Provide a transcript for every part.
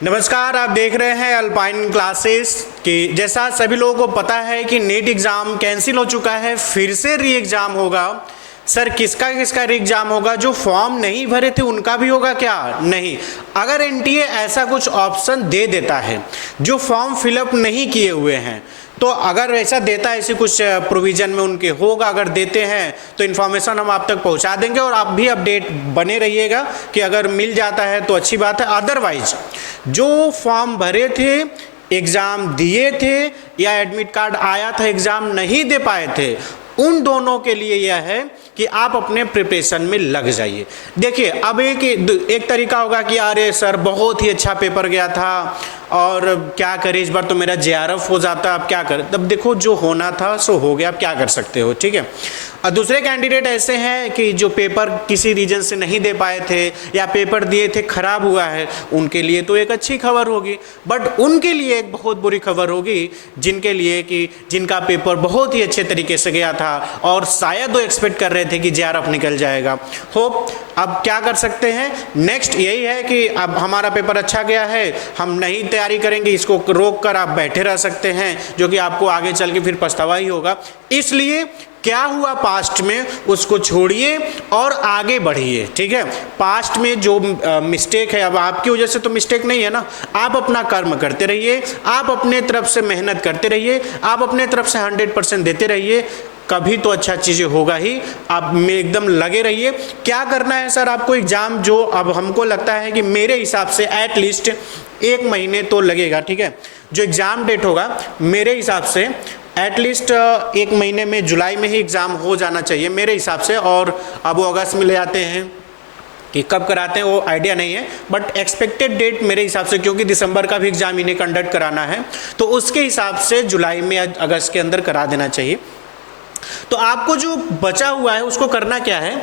नमस्कार, आप देख रहे हैं अल्पाइन क्लासेस कि जैसा सभी लोगों को पता है कि नेट एग्ज़ाम कैंसिल हो चुका है, फिर से री एग्ज़ाम होगा। सर किसका किसका री एग्ज़ाम होगा? जो फॉर्म नहीं भरे थे उनका भी होगा क्या? नहीं। अगर एनटीए ऐसा कुछ ऑप्शन दे देता है, जो फॉर्म फिलअप नहीं किए हुए हैं, तो अगर ऐसा देता है, ऐसी कुछ प्रोविज़न में उनके होगा, अगर देते हैं तो इन्फॉर्मेशन हम आप तक पहुंचा देंगे और आप भी अपडेट बने रहिएगा कि अगर मिल जाता है तो अच्छी बात है। अदरवाइज जो फॉर्म भरे थे, एग्ज़ाम दिए थे या एडमिट कार्ड आया था एग्ज़ाम नहीं दे पाए थे, उन दोनों के लिए यह है कि आप अपने प्रिपरेशन में लग जाइए। देखिए, अब एक तरीका होगा कि अरे सर बहुत ही अच्छा पेपर गया था और क्या करें, इस बार तो मेरा जेआरएफ हो जाता, अब क्या करें। तब देखो, जो होना था सो हो गया, अब क्या कर सकते हो, ठीक है। और दूसरे कैंडिडेट ऐसे हैं कि जो पेपर किसी रीजन से नहीं दे पाए थे या पेपर दिए थे खराब हुआ है, उनके लिए तो एक अच्छी खबर होगी, बट उनके लिए एक बहुत बुरी खबर होगी जिनके लिए कि जिनका पेपर बहुत ही अच्छे तरीके से गया था और शायद वो एक्सपेक्ट कर रहे थे कि जेआरएफ निकल जाएगा। होप अब क्या कर सकते हैं, नेक्स्ट यही है कि अब हमारा पेपर अच्छा गया है, हम नहीं तैयारी करेंगे, इसको रोक कर आप बैठे रह सकते हैं, जो कि आपको आगे चल के फिर पछतावा ही होगा। इसलिए क्या हुआ पास्ट में उसको छोड़िए और आगे बढ़िए, ठीक है। पास्ट में जो मिस्टेक है, अब आपकी वजह से तो मिस्टेक नहीं है ना, आप अपना कर्म करते रहिए, आप अपने तरफ से मेहनत करते रहिए, आप अपने तरफ से 100% देते रहिए, कभी तो अच्छा चीज़ें होगा ही। आप में एकदम लगे रहिए। क्या करना है सर आपको? एग्ज़ाम जो अब हमको लगता है कि मेरे हिसाब से एटलीस्ट 1 महीने तो लगेगा, ठीक है। जो एग्ज़ाम डेट होगा मेरे हिसाब से एटलीस्ट 1 महीने में, जुलाई में ही एग्ज़ाम हो जाना चाहिए मेरे हिसाब से। और अब वो अगस्त में ले जाते हैं कि कब कराते हैं वो आइडिया नहीं है, बट एक्सपेक्टेड डेट मेरे हिसाब से, क्योंकि दिसंबर का भी एग्ज़ाम इन्हें कंडक्ट कराना है, तो उसके हिसाब से जुलाई में या अगस्त के अंदर करा देना चाहिए। तो आपको जो बचा हुआ है उसको करना क्या है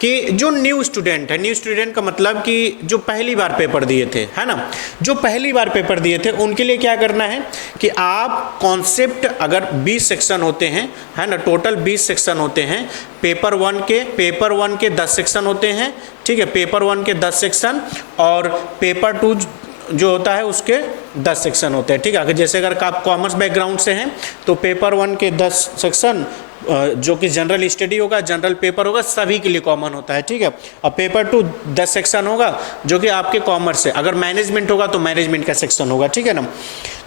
कि जो न्यू स्टूडेंट है, न्यू स्टूडेंट का मतलब कि जो पहली बार पेपर दिए थे, है ना, जो पहली बार पेपर दिए थे उनके लिए क्या करना है कि आप कॉन्सेप्ट, अगर 20 सेक्शन होते हैं, है ना, टोटल 20 सेक्शन होते हैं, पेपर वन के 10 सेक्शन होते हैं, ठीक है, पेपर 1 के 10 सेक्शन और पेपर 2 जो होता है उसके 10 सेक्शन होते हैं, ठीक है। जैसे अगर आप कॉमर्स बैकग्राउंड से हैं तो पेपर 1 के 10 सेक्शन जो कि जनरल स्टडी होगा, जनरल पेपर होगा, सभी के लिए कॉमन होता है, ठीक है। और पेपर 2 10 सेक्शन होगा जो कि आपके कॉमर्स से, अगर मैनेजमेंट होगा तो मैनेजमेंट का सेक्शन होगा, ठीक है ना।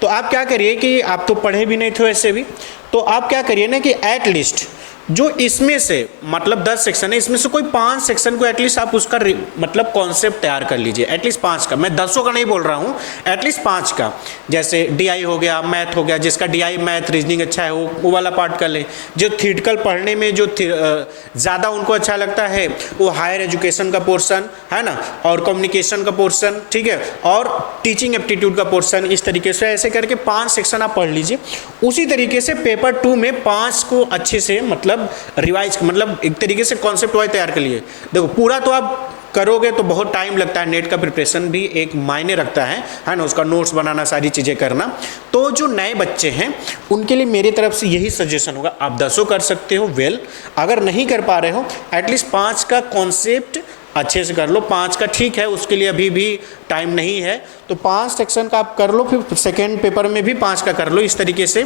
तो आप क्या करिए कि आप तो पढ़े भी नहीं थे वैसे भी, तो आप क्या करिए ना कि एटलीस्ट जो इसमें से, मतलब 10 सेक्शन है, इसमें से कोई 5 सेक्शन को एटलीस्ट आप उसका मतलब कॉन्सेप्ट तैयार कर लीजिए, एटलीस्ट 5 का, मैं 10 का नहीं बोल रहा हूँ, एटलीस्ट 5 का। जैसे डीआई हो गया, मैथ हो गया, जिसका डीआई मैथ रीजनिंग अच्छा है वो वाला पार्ट कर ले। जो थियोरेटिकल पढ़ने में जो ज़्यादा उनको अच्छा लगता है वो हायर एजुकेशन का पोर्शन, है ना, और कम्युनिकेशन का पोर्शन, ठीक है, और टीचिंग एप्टीट्यूड का पोर्शन, इस तरीके से ऐसे करके 5 सेक्शन आप पढ़ लीजिए। उसी तरीके से पेपर 2 में 5 को अच्छे से मतलब रिवाइज, मतलब एक तरीके से कॉन्सेप्ट वाइज तैयार कर लिए। देखो, पूरा तो आप करोगे तो बहुत टाइम लगता है, नेट का प्रिपरेशन भी एक मायने रखता है ना, उसका नोट्स बनाना, सारी चीज़ें करना। तो जो नए बच्चे हैं उनके लिए मेरी तरफ से यही सजेशन होगा, आप 10 कर सकते हो वेल, अगर नहीं कर पा रहे हो एटलीस्ट 5 का कॉन्सेप्ट अच्छे से कर लो। 5 का ठीक है, उसके लिए अभी भी टाइम नहीं है, तो 5 सेक्शन का आप कर लो, फिर सेकेंड पेपर में भी 5 का कर लो। इस तरीके से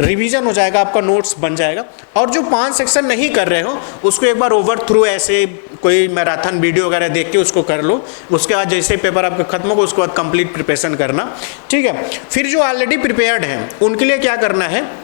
रिवीजन हो जाएगा, आपका नोट्स बन जाएगा। और जो 5 सेक्शन नहीं कर रहे हो उसको एक बार ओवर थ्रू ऐसे कोई मैराथन वीडियो वगैरह देख के उसको कर लो। उसके बाद जैसे पेपर आपका खत्म होगा उसके बाद कंप्लीट प्रिपरेशन करना, ठीक है। फिर जो ऑलरेडी प्रिपेयर्ड हैं उनके लिए क्या करना है,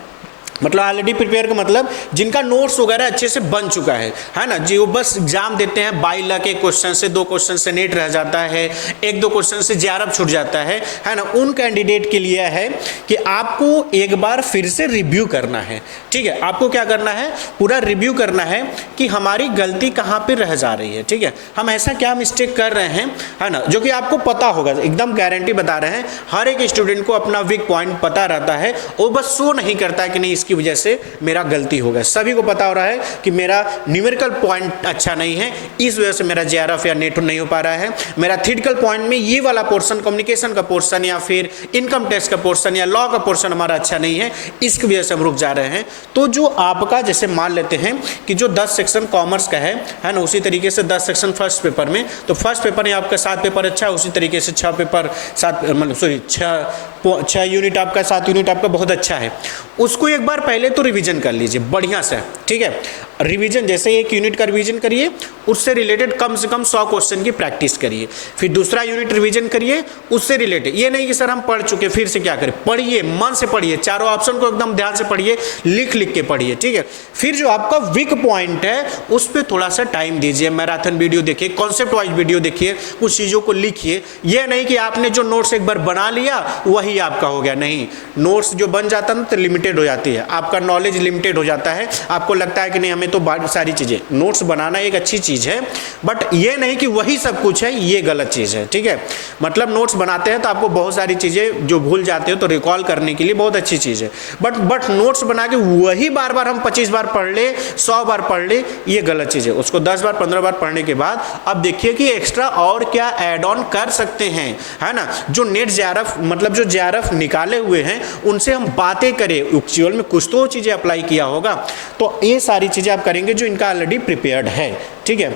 मतलब ऑलरेडी प्रिपेयर का मतलब जिनका नोट्स वगैरह अच्छे से बन चुका है ना, जो बस एग्जाम देते हैं, 22 लाख के क्वेश्चन से 2 क्वेश्चन से नेट रह जाता है, 1-2 क्वेश्चन से जेआरएफ छूट जाता है ना, उन कैंडिडेट के लिए है कि आपको एक बार फिर से रिव्यू करना है, ठीक है। आपको क्या करना है, पूरा रिव्यू करना है कि हमारी गलती कहाँ पर रह जा रही है, ठीक है, हम ऐसा क्या मिस्टेक कर रहे हैं, है ना, जो कि आपको पता होगा, एकदम गारंटी बता रहे हैं। हर एक स्टूडेंट को अपना वीक पॉइंट पता रहता है, वो बस शो नहीं करता है कि नहीं जिसकी वजह से मेरा गलती हो गया। सभी को पता हो रहा है कि मेरा न्यूमेरिकल पॉइंट अच्छा नहीं है, इस वजह से मेरा जेआरएफ या नेट नहीं हो पा रहा है। मेरा थ्योरेटिकल पॉइंट में ये वाला पोर्शन, कम्युनिकेशन का पोर्शन या फिर इनकम टैक्स का पोर्शन या लॉ का पोर्शन हमारा अच्छा नहीं है, इसकी वजह से हम रुक जा रहे हैं। तो जो आपका जैसे मान लेते हैं कि जो 10 सेक्शन कॉमर्स का है ना, उसी तरीके से 10 सेक्शन फर्स्ट पेपर में, तो फर्स्ट पेपर में आपका 7 पेपर अच्छा है, उसी तरीके से 6 पेपर 7 मतलब सॉरी 6 यूनिट आपका 7 यूनिट आपका बहुत अच्छा है। उसको एक बार पहले तो रिवीजन कर लीजिए बढ़िया से, ठीक है। रिवीजन जैसे 1 यूनिट का रिवीजन करिए, उससे रिलेटेड कम से कम 100 क्वेश्चन की प्रैक्टिस करिए। फिर दूसरा यूनिट रिवीजन करिए, उससे रिलेटेड, ये नहीं कि सर हम पढ़ चुके फिर से क्या करें, पढ़िए, मन से पढ़िए, चारों ऑप्शन को एकदम ध्यान से पढ़िए, लिख लिख के पढ़िए, ठीक है। फिर जो आपका वीक पॉइंट है उस पर थोड़ा सा टाइम दीजिए, मैराथन वीडियो देखिए, कॉन्सेप्ट वाइज वीडियो देखिए, कुछ चीज़ों को लिखिए। ये नहीं कि आपने जो नोट्स एक बार बना लिया वही आपका हो गया, नहीं। नोट्स जो बन जाता है ना तो लिमिटेड हो जाती है, आपका नॉलेज लिमिटेड हो जाता है। आपको लगता है कि नहीं हमें तो सारी चीज़ें, नोट्स बनाना एक अच्छी चीज़ है, बट ये नहीं कि वही सब कुछ है, ये गलत चीज़ है, ठीक है। मतलब नोट्स बनाते हैं तो आपको बहुत सारी चीज़ें जो भूल जाते हो तो रिकॉल करने के लिए बहुत अच्छी चीज़ है, बट नोट्स बना के वही बार बार हम 25 बार पढ़ ले, 100 बार पढ़ ले, ये गलत चीज़ है। उसको 10 बार 15 बार पढ़ने के बाद अब देखिए कि एक्स्ट्रा और क्या ऐड ऑन कर सकते हैं, है ना। जो नेट जेआरएफ मतलब जो जेआरएफ निकाले हुए हैं उनसे हम बातें करें, एक्चुअल में कुछ तो चीज़ें अप्लाई किया होगा, तो ये सारी चीज़ें आप करेंगे जो इनका ऑलरेडी प्रिपेयर्ड है, ठीक है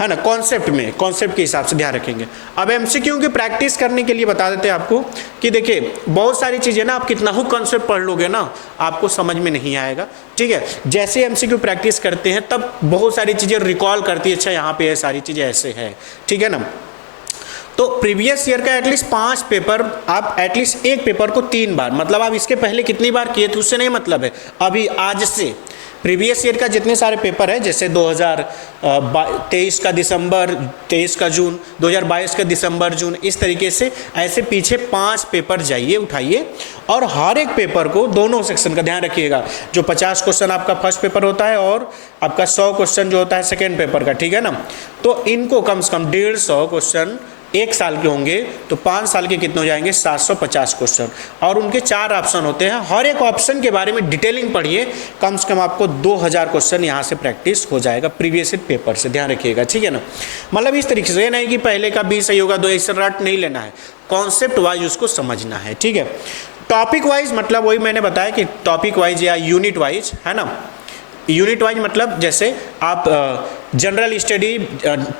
ना। कॉन्सेप्ट में, कॉन्सेप्ट के हिसाब से ध्यान रखेंगे। अब एमसीक्यू की प्रैक्टिस करने के लिए बता देते हैं आपको कि देखिए बहुत सारी चीज़ें ना, आप कितना ही कॉन्सेप्ट पढ़ लोगे ना आपको समझ में नहीं आएगा, ठीक है। जैसे एमसीक्यू प्रैक्टिस करते हैं तब बहुत सारी चीज़ें रिकॉल करती है, अच्छा यहाँ पे ये सारी चीज़ें ऐसे है, ठीक है ना। तो प्रीवियस ईयर का एटलीस्ट 5 पेपर, आप एटलीस्ट एक पेपर को 3 बार, मतलब आप इसके पहले कितनी बार किए थे उससे नहीं मतलब है, अभी आज से प्रीवियस ईयर का जितने सारे पेपर है, जैसे 2023 का दिसंबर, 23 का जून, 2022 का दिसंबर जून, इस तरीके से ऐसे पीछे 5 पेपर जाइए, उठाइए, और हर एक पेपर को दोनों सेक्शन का ध्यान रखिएगा। जो 50 क्वेश्चन आपका फर्स्ट पेपर होता है और आपका 100 क्वेश्चन जो होता है सेकेंड पेपर का, ठीक है ना। तो इनको कम से कम 150 क्वेश्चन 1 साल के होंगे, तो 5 साल के कितने हो जाएंगे, 750 क्वेश्चन, और उनके 4 ऑप्शन होते हैं। हर एक ऑप्शन के बारे में डिटेलिंग पढ़िए, कम से कम आपको 2000 क्वेश्चन यहाँ से प्रैक्टिस हो जाएगा प्रीवियस पेपर से, ध्यान रखिएगा, ठीक है ना। मतलब इस तरीके से, ये नहीं कि पहले का 20 सही होगा 2 ऐसे रट नहीं लेना है, कॉन्सेप्ट वाइज उसको समझना है, ठीक है। टॉपिक वाइज मतलब वही मैंने बताया कि टॉपिक वाइज या यूनिट वाइज, है ना। यूनिट वाइज मतलब जैसे आप general study,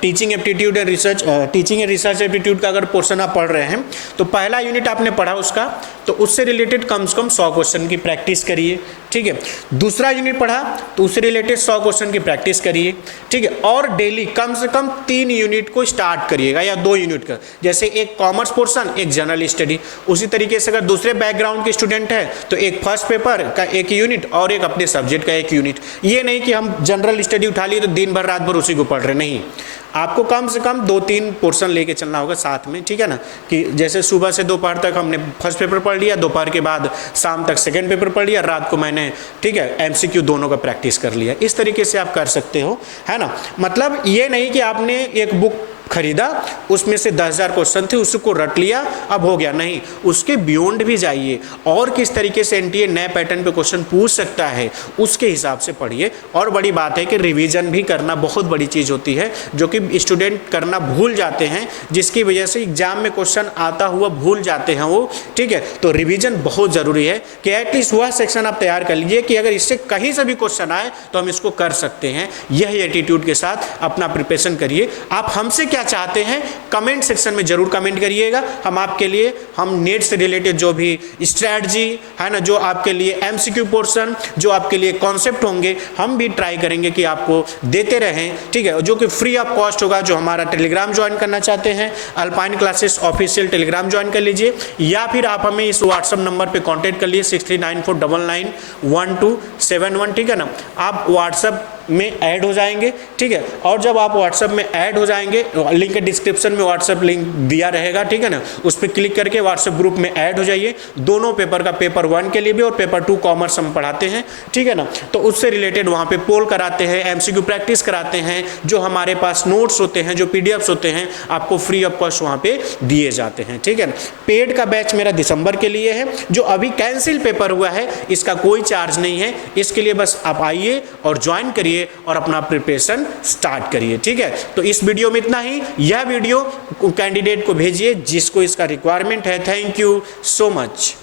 teaching aptitude and research, teaching and research aptitude का अगर पोर्शन आप पढ़ रहे हैं तो पहला यूनिट आपने पढ़ा उसका, तो उससे रिलेटेड कम से कम 100 क्वेश्चन की प्रैक्टिस करिए, ठीक है। दूसरा यूनिट पढ़ा तो उससे रिलेटेड 100 क्वेश्चन की प्रैक्टिस करिए, ठीक है। और डेली कम से कम 3 यूनिट को स्टार्ट करिएगा या 2 यूनिट का, जैसे एक कॉमर्स पोर्शन, एक जनरल स्टडी। उसी तरीके से अगर दूसरे बैकग्राउंड के स्टूडेंट है तो एक फर्स्ट पेपर का 1 यूनिट और एक अपने सब्जेक्ट का 1 यूनिट। ये नहीं कि हम जनरल स्टडी उठा लिए तो दिन भर रात भर उसी को पढ़ रहे, नहीं। आपको कम से कम 2-3 पोर्शन लेके चलना होगा साथ में, ठीक है ना। कि जैसे सुबह से दोपहर तक हमने फर्स्ट पेपर पढ़ लिया, दोपहर के बाद शाम तक सेकंड पेपर पढ़ लिया, रात को मैंने, ठीक है, एमसीक्यू दोनों का प्रैक्टिस कर लिया। इस तरीके से आप कर सकते हो, है ना। मतलब ये नहीं कि आपने एक बुक खरीदा, उसमें से 10,000 क्वेश्चन थे, उसको रट लिया, अब हो गया, नहीं। उसके बियॉन्ड भी जाइए, और किस तरीके से एनटीए नए पैटर्न पे क्वेश्चन पूछ सकता है उसके हिसाब से पढ़िए। और बड़ी बात है कि रिवीजन भी करना बहुत बड़ी चीज़ होती है, जो कि स्टूडेंट करना भूल जाते हैं, जिसकी वजह से एग्जाम में क्वेश्चन आता हुआ भूल जाते हैं वो, ठीक है। तो रिवीजन बहुत ज़रूरी है कि एटलीस्ट वह सेक्शन आप तैयार कर लीजिए कि अगर इससे कहीं से भी क्वेश्चन आए तो हम इसको कर सकते हैं। यही एटीट्यूड के साथ अपना प्रिपरेशन करिए। आप हमसे क्या चाहते हैं कमेंट सेक्शन में जरूर कमेंट करिएगा। हम आपके लिए, हम नेट से रिलेटेड जो भी स्ट्रैटेजी है ना, जो आपके लिए एमसीक्यू पोर्शन, जो आपके लिए कॉन्सेप्ट होंगे, हम भी ट्राई करेंगे कि आपको देते रहें, ठीक है। जो कि फ्री ऑफ कॉस्ट होगा। जो हमारा टेलीग्राम ज्वाइन करना चाहते हैं, alpine classes official Telegram join कर लीजिए, या फिर आप हमें इस व्हाट्सएप नंबर पे कांटेक्ट कर लिए 6394991271, ठीक है ना। आप व्हाट्सएप में ऐड हो जाएंगे, ठीक है। और जब आप व्हाट्सएप में ऐड हो जाएंगे, लिंक डिस्क्रिप्शन में व्हाट्सएप लिंक दिया रहेगा, ठीक है ना, उस पर क्लिक करके व्हाट्सएप ग्रुप में ऐड हो जाइए। दोनों पेपर का, पेपर 1 के लिए भी और पेपर 2 कॉमर्स हम पढ़ाते हैं, ठीक है ना। तो उससे रिलेटेड वहाँ पे पोल कराते हैं, एमसीक्यू प्रैक्टिस कराते हैं, जो हमारे पास नोट्स होते हैं, जो पीडीएफ्स होते हैं, आपको फ्री ऑफ कॉस्ट वहाँ पे दिए जाते हैं, ठीक है ना। पेड का बैच मेरा दिसंबर के लिए है, जो अभी कैंसिल पेपर हुआ है इसका कोई चार्ज नहीं है। इसके लिए बस आप आइए और ज्वाइन करिए और अपना प्रिपरेशन स्टार्ट करिए, ठीक है। तो इस वीडियो में इतना ही। यह वीडियो कैंडिडेट को भेजिए जिसको इसका रिक्वायरमेंट है। Thank you so much.